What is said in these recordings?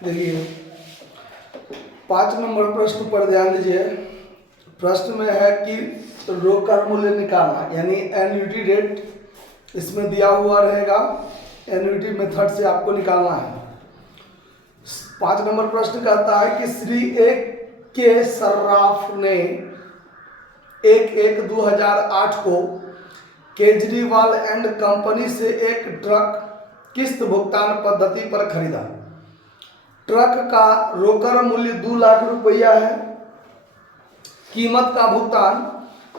देखिए 5 नंबर प्रश्न पर ध्यान दीजिए। प्रश्न में है कि रोकड़ मूल्य निकालना, यानी एन्युटी रेट इसमें दिया हुआ रहेगा। एन्युटी मेथड से आपको निकालना है। 5 नंबर प्रश्न कहता है कि श्री एक के सर्राफ ने 1/1/2008 को केजरीवाल एंड कंपनी से एक ट्रक किस्त भुगतान पद्धति पर खरीदा। ट्रक का रोकड़ मूल्य 2 लाख रुपया है। कीमत का भुगतान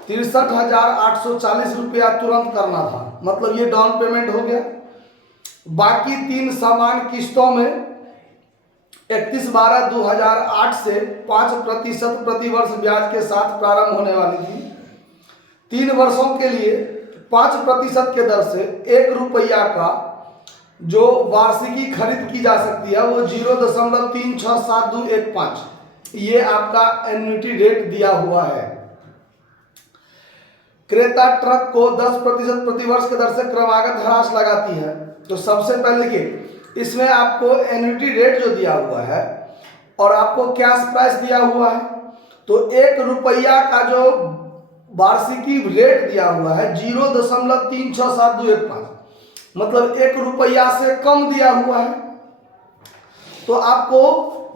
63,840 रुपया तुरंत करना था, मतलब ये डाउन पेमेंट हो गया। बाकी 3 समान किस्तों में 31/12/2008 से 5% प्रतिवर्ष ब्याज के साथ प्रारंभ होने वाली थी। 3 वर्षों के लिए 5% के दर से 1 रुपया का जो वार्षिकी खरीद की जा सकती है वो 0.367215, ये आपका एन्युटी रेट दिया हुआ है। क्रेता ट्रक को 10% प्रतिवर्ष के दर से क्रमागत ह्रास लगाती है। तो सबसे पहले देखिए, इसमें आपको एन्युटी रेट जो दिया हुआ है और आपको कैश प्राइस दिया हुआ है, तो 1 रुपया का जो वार्षिकी रेट दिया हुआ है 0.367215, मतलब 1 रुपया से कम दिया हुआ है। तो आपको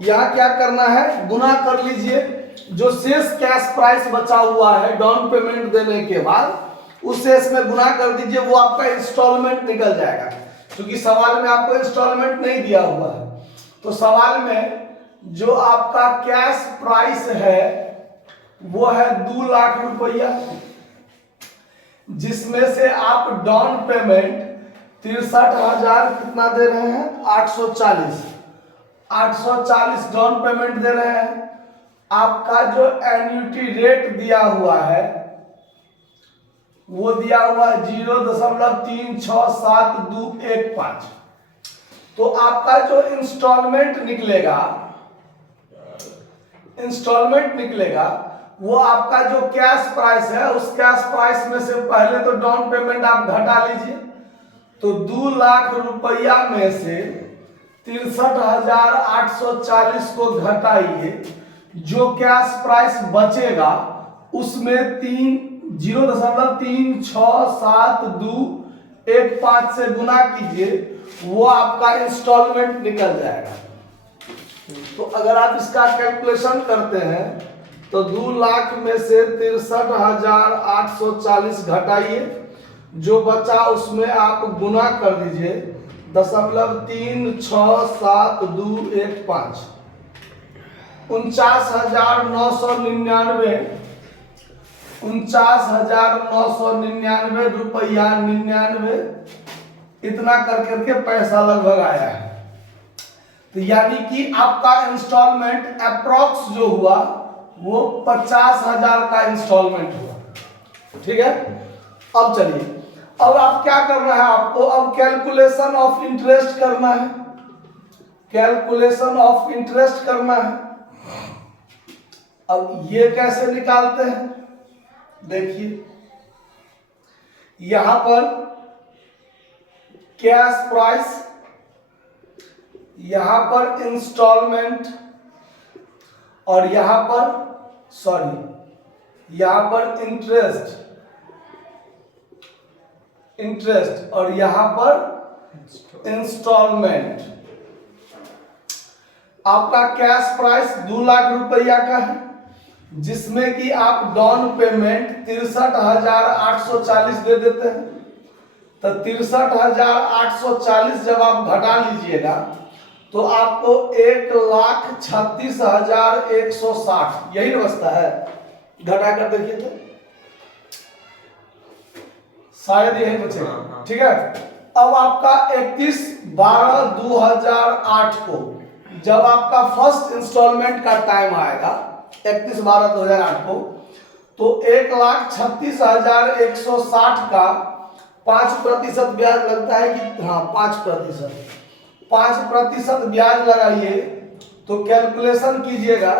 यहाँ क्या करना है, गुना कर लीजिए। जो शेष कैश प्राइस बचा हुआ है डाउन पेमेंट देने के बाद, उस शेष में गुना कर दीजिए, वो आपका इंस्टॉलमेंट निकल जाएगा। क्योंकि सवाल में आपको इंस्टॉलमेंट नहीं दिया हुआ है, तो सवाल में जो आपका कैश प्राइस है वो है 2 लाख रुपया, जिसमें से आप डाउन पेमेंट 63,000 कितना दे रहे हैं, 840 डाउन पेमेंट दे रहे हैं। आपका जो एन्युटी रेट दिया हुआ है वो दिया हुआ है 0.367215। तो आपका जो इंस्टॉलमेंट निकलेगा वो आपका जो कैश प्राइस है, उस कैश प्राइस में से पहले तो डाउन पेमेंट आप घटा लीजिए। तो 2 लाख रुपया में से 63,840 को घटाइए, जो कैश प्राइस बचेगा उसमें 0.367215 से गुना कीजिए, वो आपका इंस्टॉलमेंट निकल जाएगा। तो अगर आप इसका कैलकुलेशन करते हैं तो 2 लाख में से 63,840 घटाइए, जो बचा उसमें आप गुना कर दीजिए 0.367215। 49,999 रुपया 99 इतना करके पैसा लगभग आया है। तो यानी कि आपका इंस्टॉलमेंट अप्रॉक्स जो हुआ वो 50,000 का इंस्टॉलमेंट हुआ। ठीक है, अब चलिए, अब आप क्या करना है, आपको अब कैलकुलेशन ऑफ इंटरेस्ट करना है। कैलकुलेशन ऑफ इंटरेस्ट करना है। अब ये कैसे निकालते हैं, देखिए यहां पर कैश प्राइस, यहां पर इंस्टॉलमेंट, और यहां पर इंटरेस्ट और यहां पर इंस्टॉलमेंट। आपका कैश प्राइस 2 लाख रुपया का है, जिसमें कि आप डाउन पेमेंट 63,840 दे देते हैं। तो 63,840 जब आप घटा लीजिएगा तो आपको 1,36,160 यही बचता है। घटा कर देखिए तो शायद यही बचेगा। ठीक है, अब आपका 31/12/2008 को जब आपका फर्स्ट इंस्टॉलमेंट का टाइम आएगा 31/12/2008 को, तो 1,36,160 का 5% ब्याज लगता है कि हाँ 5% ब्याज लगाइए। तो कैलकुलेशन कीजिएगा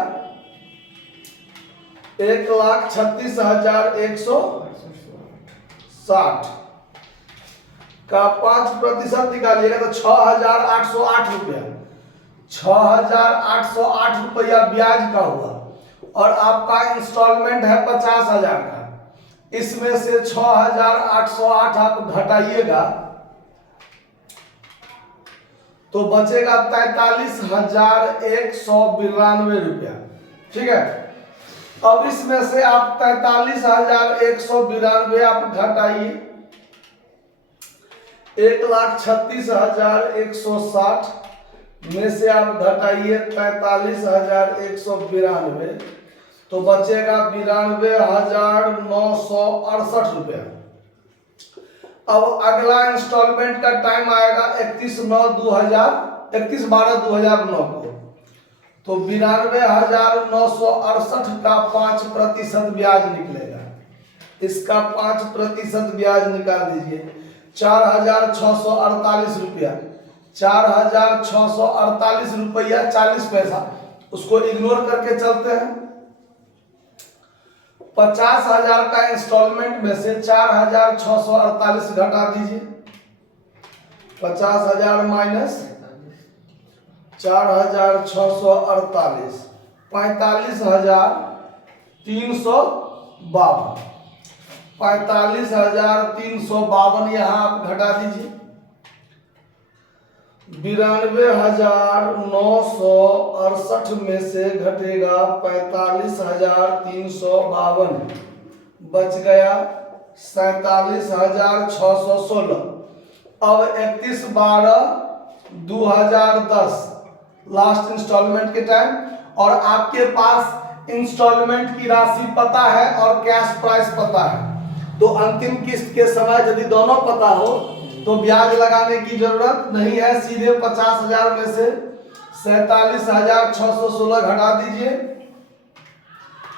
1,36,160 का 5% निकालिएगा तो 6,808 रुपया। 6,808 रुपया ब्याज का हुआ और आपका इंस्टॉलमेंट है 50,000 का। इसमें से 6,808 आप घटाइएगा तो बचेगा 43,192 रुपया। ठीक है, अब इसमें से आप 43,192 आप घटाइए 1,36,160 में से आप घटाइए 43,192 तो बचेगा 92,968 रुपया। अब अगला इंस्टॉलमेंट का टाइम आएगा 31/12/2009 को, तो 92,968 का 5% ब्याज निकलेगा। इसका 5% ब्याज निकाल दीजिए 4,648 रुपया। 4,648 रुपया 40 पैसा, उसको इग्नोर करके चलते हैं। 50,000 का इंस्टॉलमेंट में से 4,648 घटा दीजिए। 50,000 माइनस 4,648 45,352। 45,352 यहाँ आप घटा दीजिए। 92,968 में से घटेगा 45,352, बच गया 47,616। अब 31/12/2010 लास्ट इंस्टॉलमेंट के टाइम, और आपके पास इंस्टॉलमेंट की राशि पता है और कैश प्राइस पता है, तो अंतिम किस्त के समय यदि दोनों पता हो तो ब्याज लगाने की जरूरत नहीं है। सीधे 50,000 में से 47,616 घटा दीजिए।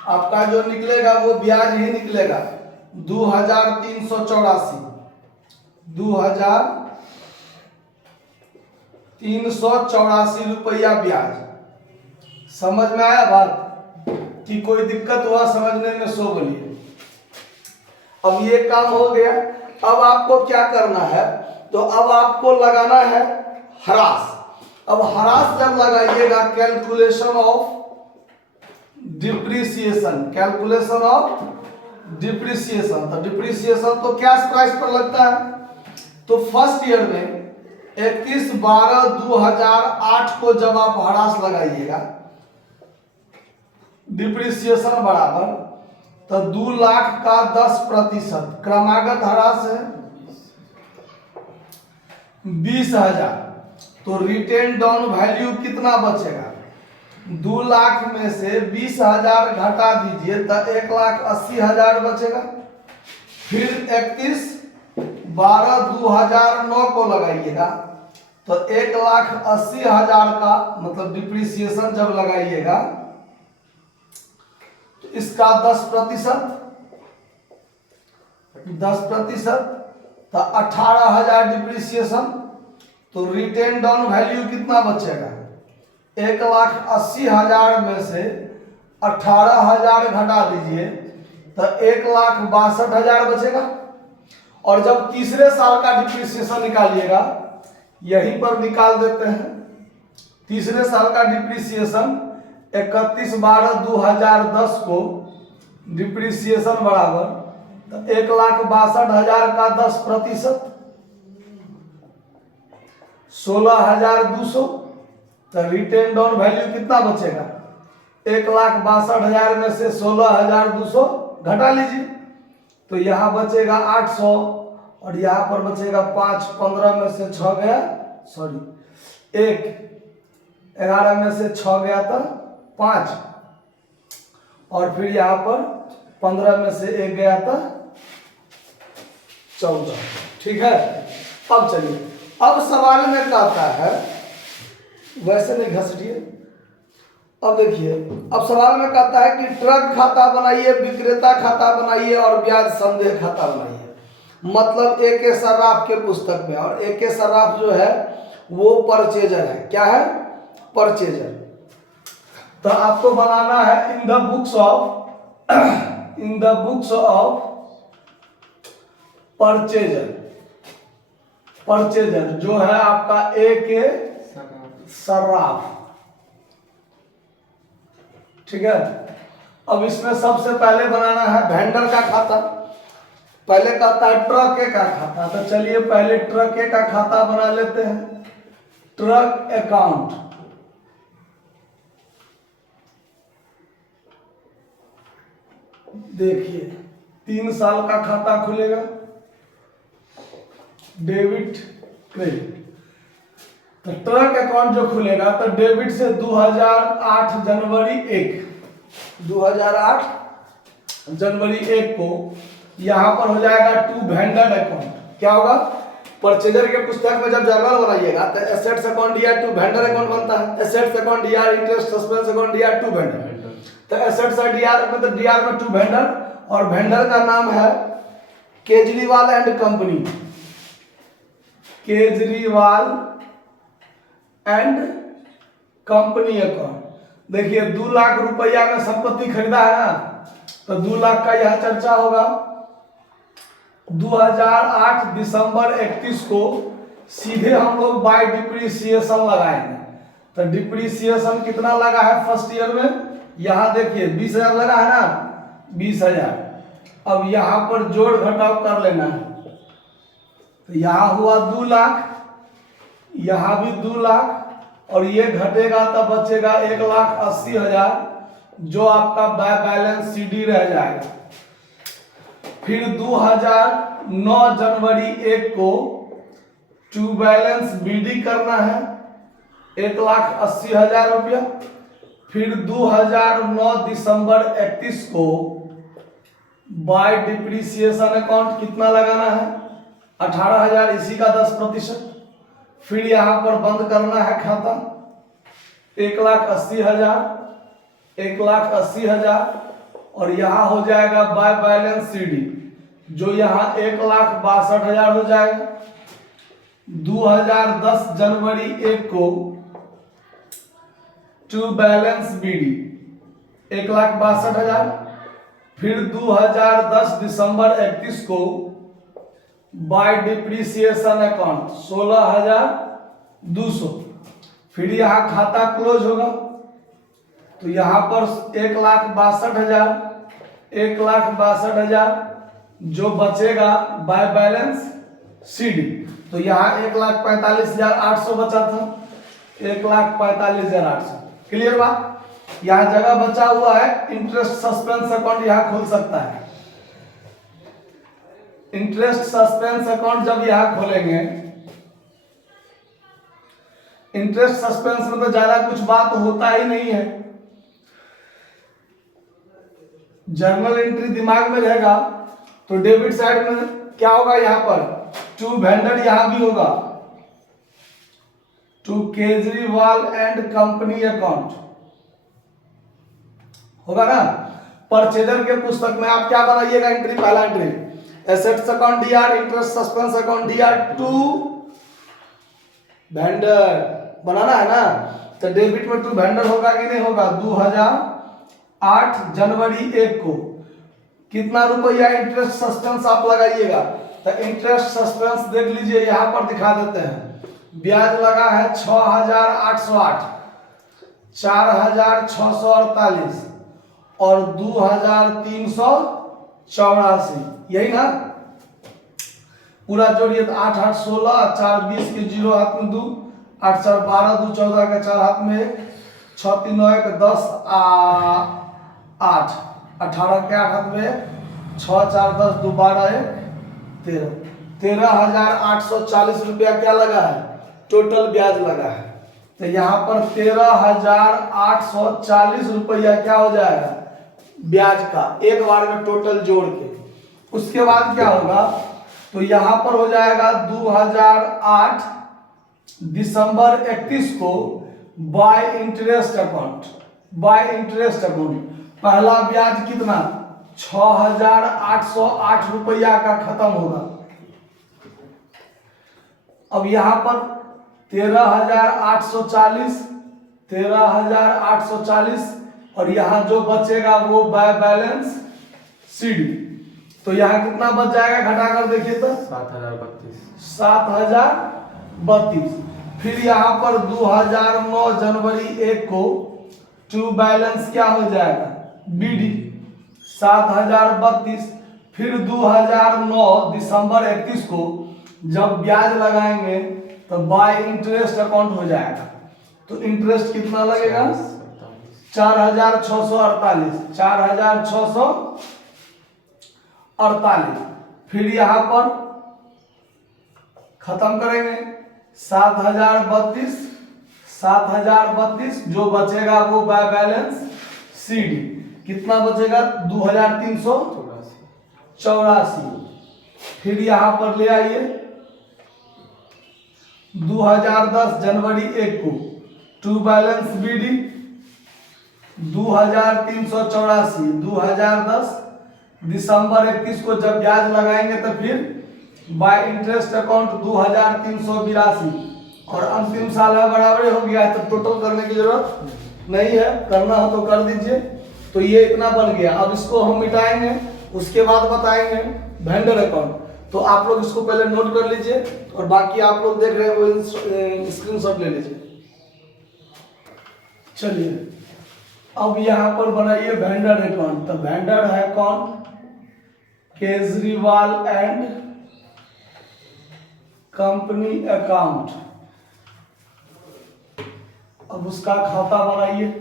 आपका जो निकलेगा वो ब्याज ही निकलेगा 2,384। 2,384 रुपया ब्याज। समझ में आया बात कि कोई दिक्कत हुआ समझने में? सो बोलिए। अब ये काम हो गया। अब आपको क्या करना है, तो अब आपको लगाना है ह्रास। अब ह्रास जब लगाइएगा calculation of depreciation, calculation of depreciation, तो डिप्रिसिएशन तो कैश प्राइस पर लगता है। तो फर्स्ट ईयर में 31/12/2008 को जब आप ह्रास लगाइएगा डिप्रिसिएशन बराबर, तो 2 लाख का 10% क्रमागत ह्रास है 20,000। तो रिटेन डाउन वैल्यू कितना बचेगा? 2 लाख में से 20,000 घटा दीजिए तो 1,80,000 बचेगा। फिर 31/12/2009 को लगाइएगा तो 1,80,000 का मतलब डिप्रिसिएशन जब लगाइएगा तो इसका 10% तो 18,000 डिप्रिसिएशन। तो रिटेन डाउन वैल्यू कितना बचेगा? 1,80,000 में से 18,000 घटा दीजिए तो 1,62,000 बचेगा। और जब तीसरे साल का डिप्रिसिएशन निकालिएगा, यहीं पर निकाल देते हैं। तीसरे साल का डिप्रिसिएशन 31/12/2010 को डिप्रिसिएशन बराबर तो 1,62,000 का 10% 16,200। तो रिटेन डाउन वैल्यू कितना बचेगा? 1,62,000 में से 16,200 घटा लीजिए तो यहाँ बचेगा 800 और यहाँ पर बचेगा 5। 15 में से 6 गया, सॉरी 1, 11 में से 6 गया था 5, और फिर यहाँ पर 15 में से 1 गया था 14। ठीक है। अब चलिए, अब सवाल में कहता है, वैसे नहीं घसीटिए। अब देखिए, अब सवाल में कहता है कि ट्रक खाता बनाइए, विक्रेता खाता बनाइए और ब्याज संदेह खाता बनाइए। मतलब AK सर्राफ के पुस्तक में, और AK सर्राफ जो है वो परचेजर है। क्या है? परचेजर। तो आपको बनाना है in the books of purchaser जो है आपका AK सर्राफ। ठीक है। अब इसमें सबसे पहले बनाना है वेंडर का खाता। पहले कहता है ट्रक ए का खाता, तो चलिए पहले ट्रक ए का खाता बना लेते हैं। ट्रक अकाउंट, देखिए 3 साल का खाता खुलेगा, डेबिट क्रेडिट। तो ट्रक अकाउंट जो खुलेगा तो डेबिट से 2008 जनवरी 1 2008 जनवरी 1 को यहां पर हो जाएगा टू वेंडर अकाउंट। क्या होगा, परचेजर के पुस्तक में जब जर्नल बनाइएगा तो assets account DR to vendor account बनता है। Assets account DR, interest suspense account DR to vendor. तो एसेट्स है डीआर में, तो डीआर में टू वेंडर, और वेंडर का नाम है Kejriwal and company. Kejriwal and company account. देखिए 2 लाख रुपया में संपत्ति खरीदा है ना, तो 2 लाख का यह चर्चा होगा। 2008 दिसंबर 31 को सीधे हम लोग बाय डिप्रिसिएशन लगाएंगे। तो डिप्रिसिएशन कितना लगा है फर्स्ट ईयर में, यहां देखिए 20,000 लगा है ना, 20,000। अब यहां पर जोड़ घटाव कर लेना है। तो यहां हुआ 2 लाख, यहां भी 2 लाख, और ये घटेगा तब बचेगा 1,80,000, जो आपका बाय बैलेंस सीडी रह जाएगा। फिर 2009 जनवरी 1 को टू बैलेंस बीडी करना है 1,80,000 रुपया। फिर 2009 दिसंबर 31 को बाय डिप्रिसिएशन अकाउंट कितना लगाना है, 18,000, इसी का 10%। फिर यहां पर बंद करना है खाता 1,80,000, 1,80,000, और यहां हो जाएगा बाय बैलेंस सीडी, जो यहां 1,62,000 हो जाएगा। 2010 जनवरी 1 को टू बैलेंस बीडी 1,62,000। फिर 2010 दिसंबर 31 को बाय डिप्रिसिएशन अकाउंट 16,200। फिर यहां खाता क्लोज होगा, तो यहां पर 1,62,000, 1,62,000 जो बचेगा बाय बैलेंस सीडी। तो यहां 1,45,800 बचा था, 1,45,800। क्लियर बात। यहां जगह बचा हुआ है, इंटरेस्ट सस्पेंस अकाउंट यहां खुल सकता है। इंटरेस्ट सस्पेंस अकाउंट जब यहां खोलेंगे, इंटरेस्ट सस्पेंस में तो ज्यादा कुछ बात होता ही नहीं है, जर्नल एंट्री दिमाग में रहेगा। तो डेबिट साइड में क्या होगा, यहां पर टू वेंडर यहां भी होगा, to Kejriwal and company account होगा ना। परचेजर के पुस्तक में आप क्या बनाइएगा, एंट्री, पहला entry assets account DR, interest suspense account DR to vendor बनाना है ना। तो डेबिट में टू वेंडर होगा कि नहीं होगा। 2008 जनवरी 1 को कितना रुपया इंटरेस्ट सस्पेंस आप लगाइएगा, तो इंटरेस्ट सस्पेंस देख लीजिए, यहां पर दिखा देते हैं। ब्याज लगा है 6,808, 4,648 और 2,384, यही ना। पूरा जोड़िए तो 8 8 16, 4 20 के 0 हाथ में 2, 8 4 12, 2 14 के 4 हाथ में 1, 6 3 9 1 10 8, 18 के 8 हाथ में 1, 6 4 10 2 12 1 13, 13,840 रुपया क्या लगा है, टोटल ब्याज लगा है। तो यहाँ पर 13,840 रुपया क्या हो जाएगा ब्याज का, एक बार में टोटल जोड़ के। उसके बाद क्या होगा, तो यहां पर हो जाएगा 2008 दिसंबर 31 को bye interest account, bye interest account पहला ब्याज कितना 6,808 रुपया का खत्म होगा। अब यहां पर 13,840 और यहां जो बचेगा वो बाय बैलेंस सीडी। तो यहां कितना बच जाएगा, घटाकर देखिए तो 7,032। फिर यहां पर 2009 जनवरी 1 को टू बैलेंस क्या हो जाएगा बीडी 7032। फिर 2009 दिसंबर 31 को जब ब्याज लगाएंगे तो बाय इंटरेस्ट अकाउंट हो जाएगा। तो इंटरेस्ट कितना लगेगा 4648, 4648। फिर यहां पर खत्म करेंगे 7032, 7032 जो बचेगा वो बाय बैलेंस सीडी कितना बचेगा 2384। फिर यहां पर ले आइए 2010 जनवरी 1 को टू बैलेंस बीडी 2384, 2010 दिसंबर 31 को जब ब्याज लगाएंगे तो फिर बाय इंटरेस्ट अकाउंट 2382 और अंतिम साल है बराबर हो गया है। तो टोटल करने की जरूरत नहीं है, करना हो तो कर दीजिए। तो ये इतना बन गया। अब इसको हम मिटाएंगे, उसके बाद बताएंगे वेंडर अकाउंट। तो आप लोग इसको पहले नोट कर लीजिए और बाकी आप लोग देख रहे हैं वो स्क्रीनशॉट ले लीजिए। चलिए अब यहाँ पर बनाइए वेंडर अकाउंट। तो वेंडर है कौन केजरीवाल एंड कंपनी अकाउंट। अब उसका खाता बनाइए।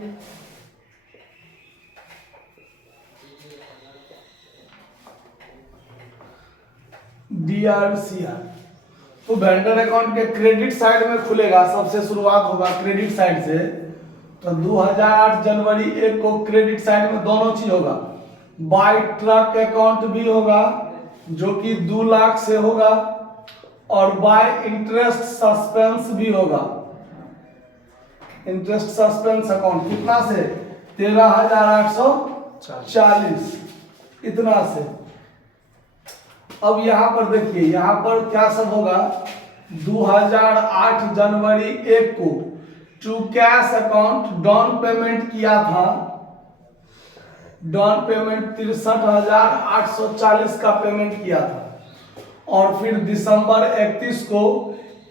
DRCR। तो वेंडर अकाउंट के क्रेडिट साइड में खुलेगा, सबसे शुरुआत होगा क्रेडिट साइड से। तो 2008 जनवरी 1 को क्रेडिट साइड में दोनों चीज होगा। बाय ट्रक अकाउंट भी होगा जो कि 2 लाख से होगा और बाय इंटरेस्ट सस्पेंस भी होगा। इंटरेस्ट सस्पेंस अकाउंट कितना से 13,840 इतना से। अब यहां पर देखिए यहां पर क्या सब होगा 2008 जनवरी 1 को to cash account down payment किया था। डाउन पेमेंट 63,840 का पेमेंट किया था। और फिर दिसंबर 31 को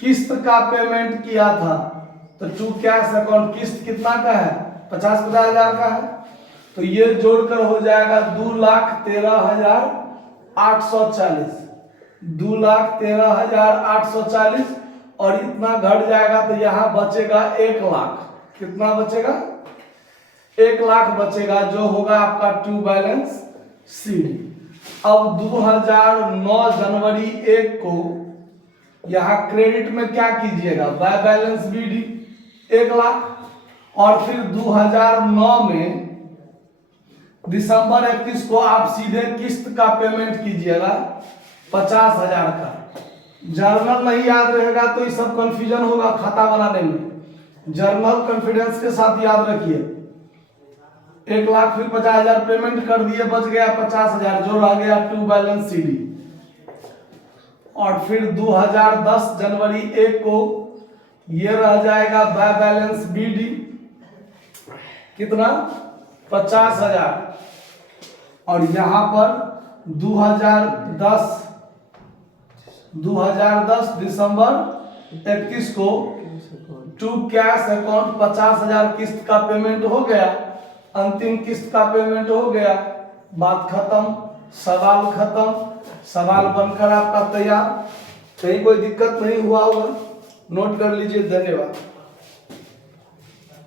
किस्त का पेमेंट किया था। तो टू कैश अकाउंट किस्त कितना का है 50-50 हजार का है। तो ये जोड़कर हो जाएगा 2,13,840, 2,13,840 और इतना घट जाएगा तो यहाँ बचेगा 1 लाख। कितना बचेगा 1 लाख बचेगा जो होगा आपका टू बैलेंस सीडी। अब 2009 जनवरी 1 को यहाँ क्रेडिट में क्या कीजिएगा बाय बैलेंस बीडी 1 लाख। और फिर 2009 में दिसंबर 31 को आप सीधे किस्त का पेमेंट कीजिएगा 50,000 का। जर्नल नहीं याद रहेगा तो ये सब कंफ्यूजन होगा खाता बनाने में। जर्नल कॉन्फिडेंस के साथ याद रखिए। 1 लाख फिर 50,000 पेमेंट कर दिए, बच गया 50,000 जो रह गया टू बैलेंस सीडी। और फिर 2010 जनवरी 1 को ये रह जाएगा बाय बैलेंस बीडी कितना 50,000। और यहां पर 2010 दिसंबर 31 को टू कैश अकाउंट 50,000 किस्त का पेमेंट हो गया। अंतिम किस्त का पेमेंट हो गया, बात खत्म, सवाल खत्म। सवाल बनकर आपका तैयार। कहीं कोई दिक्कत नहीं हुआ होगा, नोट कर लीजिए। धन्यवाद।